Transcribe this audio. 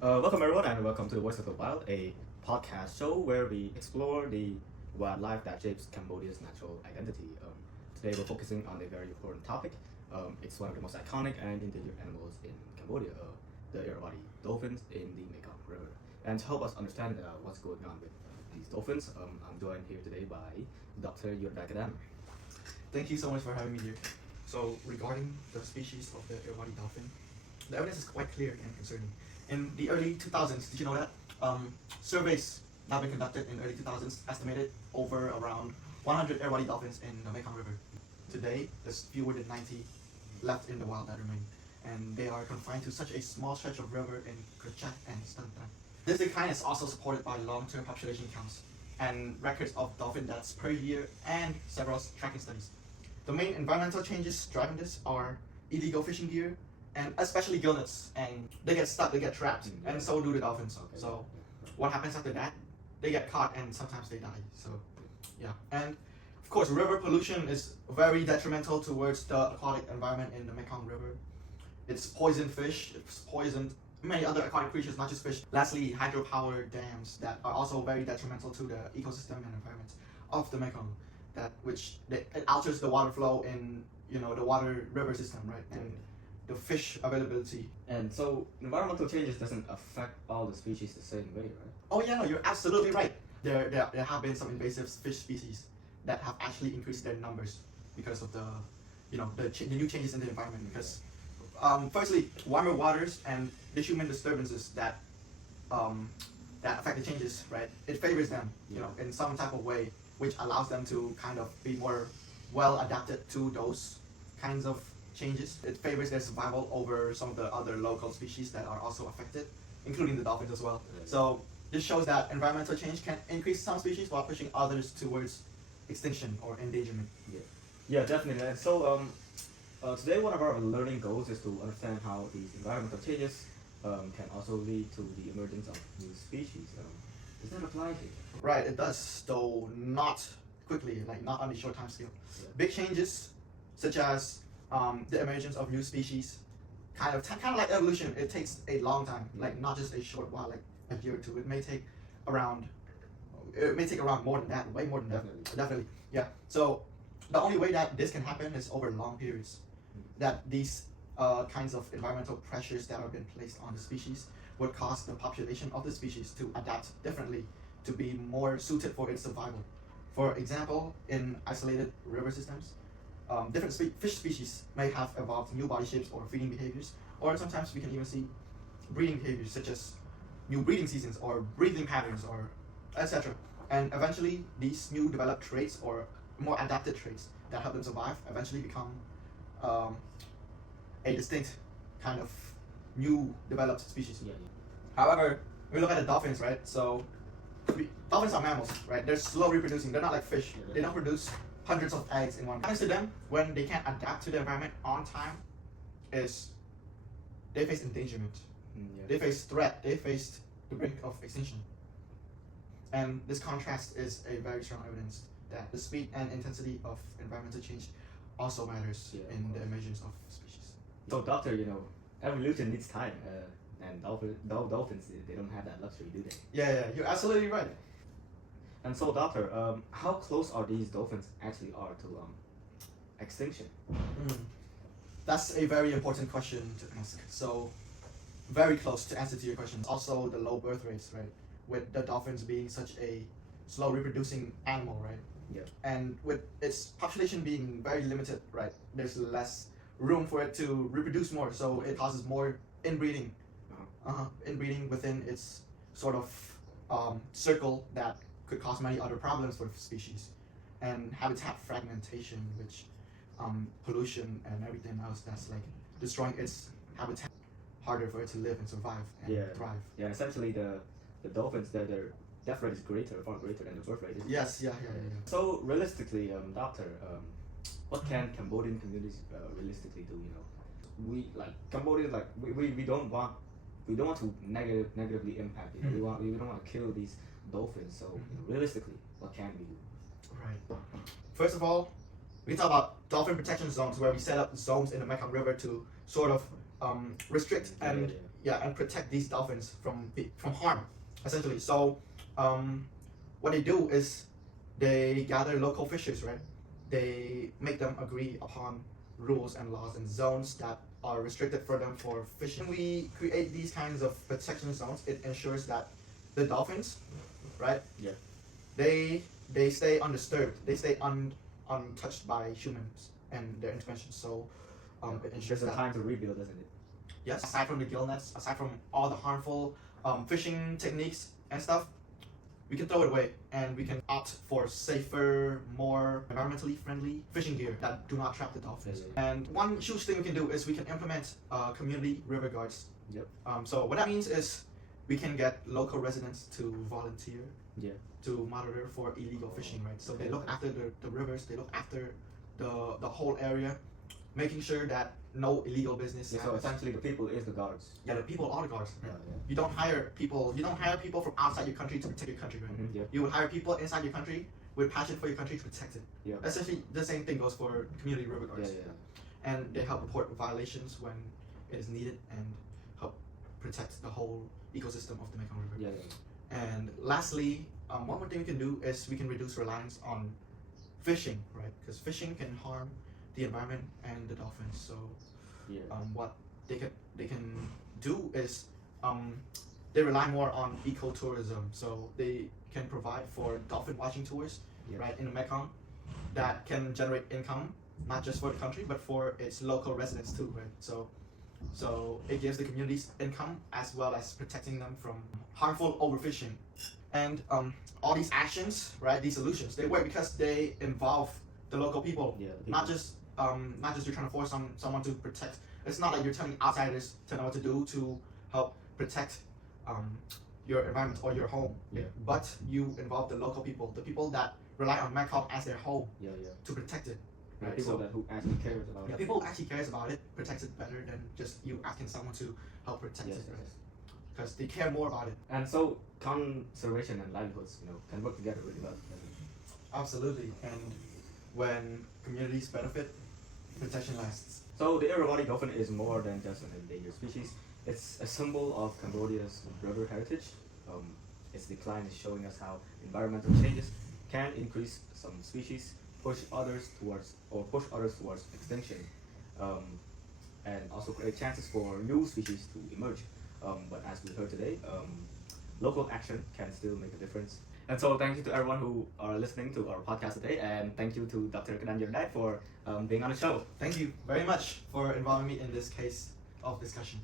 Welcome everyone and welcome to the Voice of the Wild, a podcast show where we explore the wildlife that shapes Cambodia's natural identity. Today we're focusing on a very important topic. It's one of the most iconic and endangered animals in Cambodia, the Irrawaddy dolphins in the Mekong River. And to help us understand what's going on with these dolphins, I'm joined here today by Dr. Irrawaddy. Thank you so much for having me here. So regarding the species of the Irrawaddy dolphin, the evidence is quite clear and concerning. In the early 2000s, did you know that? Surveys that have been conducted in the early 2000s estimated over around 100 Irrawaddy dolphins in the Mekong River. Today, there's fewer than 90 left in the wild that remain, and they are confined to such a small stretch of river in Kerchak and Stantan. This decline is also supported by long-term population counts and records of dolphin deaths per year and several tracking studies. The main environmental changes driving this are illegal fishing gear, and especially gillnets, and they get stuck, they get trapped, and so do the dolphins. Okay. So what happens after that? They get caught and sometimes they die. So yeah, and of course river pollution is very detrimental towards the aquatic environment in the Mekong River. It's poisoned fish, it's poisoned many other aquatic creatures, not just fish. Lastly, hydropower dams that are also very detrimental to the ecosystem and environment of the Mekong, it alters the water flow in the water river system, right? And the fish availability. And so environmental changes doesn't affect all the species the same way, right? Oh yeah, no, you're absolutely right. There have been some invasive fish species that have actually increased their numbers because of the new changes in the environment. Because firstly, warmer waters and the human disturbances that affect the changes, right? It favors them, in some type of way, which allows them to kind of be more well adapted to those kinds of changes. It favors their survival over some of the other local species that are also affected, including the dolphins as well. So this shows that environmental change can increase some species while pushing others towards extinction or endangerment. Yeah, definitely. And so today one of our learning goals is to understand how these environmental changes can also lead to the emergence of new species. Does that apply here? Right, it does, though not quickly, like not on a short time scale. Yeah. Big changes, such as the emergence of new species, kind of like evolution. It takes a long time, like not just a short while, like a year or two. It may take around more than that, way more than that. Definitely, yeah. So the only way that this can happen is over long periods. That these kinds of environmental pressures that have been placed on the species would cause the population of the species to adapt differently to be more suited for its survival. For example, in isolated river systems, different fish species may have evolved new body shapes or feeding behaviors, or sometimes we can even see breeding behaviors such as new breeding seasons or breeding patterns or etc. And eventually these new developed traits or more adapted traits that help them survive eventually become a distinct kind of new developed species. Yeah. However, we look at the dolphins, right? So dolphins are mammals, right? They're slow reproducing. They're not like fish. They don't produce hundreds of eggs in one. What happens to them when they can't adapt to the environment on time is they face endangerment. They face threat. They face the brink of extinction. And this contrast is a very strong evidence that the speed and intensity of environmental change also matters in the emergence of species. So doctor, evolution needs time, and dolphins, they don't have that luxury, do they? Yeah, you're absolutely right. And so doctor, how close are these dolphins actually are to extinction? That's a very important question to ask. So very close to answer to your question. Also the low birth rates, right? With the dolphins being such a slow reproducing animal, right? Yeah. And with its population being very limited, right? There's less room for it to reproduce more, so it causes more inbreeding. Inbreeding within its sort of circle that could cause many other problems for species, and habitat fragmentation, which pollution and everything else that's like destroying its habitat, harder for it to live and survive and thrive. Yeah, essentially the dolphins, their death rate is far greater than the birth rate. Yes, yeah. So realistically, doctor, what can Cambodian communities realistically do? We like Cambodians, like we don't want to negatively impact it. We don't want to kill these dolphins. So realistically, what can we do? Right. First of all, we talk about dolphin protection zones, where we set up zones in the Mekong River to sort of restrict and and protect these dolphins from harm, essentially. So what they do is they gather local fishers, right? They make them agree upon rules and laws and zones that are restricted for them for fishing. When we create these kinds of protection zones, it ensures that the dolphins, right? Yeah. They stay undisturbed. They stay untouched by humans and their intervention. So it ensures There's a that. time to rebuild, isn't it? Yes. Aside from the gill nets, aside from all the harmful fishing techniques and stuff, we can throw it away and we can opt for safer, more environmentally friendly fishing gear that do not trap the dolphins. Yeah. And one huge thing we can do is we can implement community river guards. Yep. So what that means is we can get local residents to volunteer Yeah. to monitor for illegal fishing, right? So they look after the rivers, they look after the whole area, making sure that no illegal business Yeah, so happens. essentially the people is the guards. Yeah, the people are the guards. Right? Yeah. You don't hire people from outside your country to protect your country, right? Yeah. You would hire people inside your country with passion for your country to protect it. Yeah. Essentially, the same thing goes for community river guards. Yeah. And they help report violations when it is needed and help protect the whole ecosystem of the Mekong River. Yeah. And lastly, one more thing we can do is we can reduce reliance on fishing, right? Because fishing can harm the environment and the dolphins. So Yeah. what they can do is they rely more on ecotourism. So they can provide for dolphin watching tours, Yeah. right, in the Mekong, that can generate income not just for the country but for its local residents too, right? So it gives the communities income as well as protecting them from harmful overfishing. And all these actions, right, these solutions, they work because they involve the local people. Yeah. Not just you're trying to force someone to protect. It's not like you're telling outsiders to know what to do to help protect your environment or your home. Yeah. But you involve the local people, the people that rely on Mekong as their home Yeah. to protect it. Yeah. Right? People So that who actually cares about yeah, it. people who actually cares about it, protects it better than just you asking someone to help protect Yes. it, right? Because they care more about it. And so conservation and livelihoods, can work together really well. Absolutely. And when communities benefit, protection lasts. So the Irrawaddy dolphin is more than just an endangered species. It's a symbol of Cambodia's river heritage. Its decline is showing us how environmental changes can increase some species, push others towards extinction, and also create chances for new species to emerge. But as we heard today, local action can still make a difference. And so thank you to everyone who are listening to our podcast today, and thank you to Dr. Kadan Dad for being on the show. Thank you very much for involving me in this case of discussion.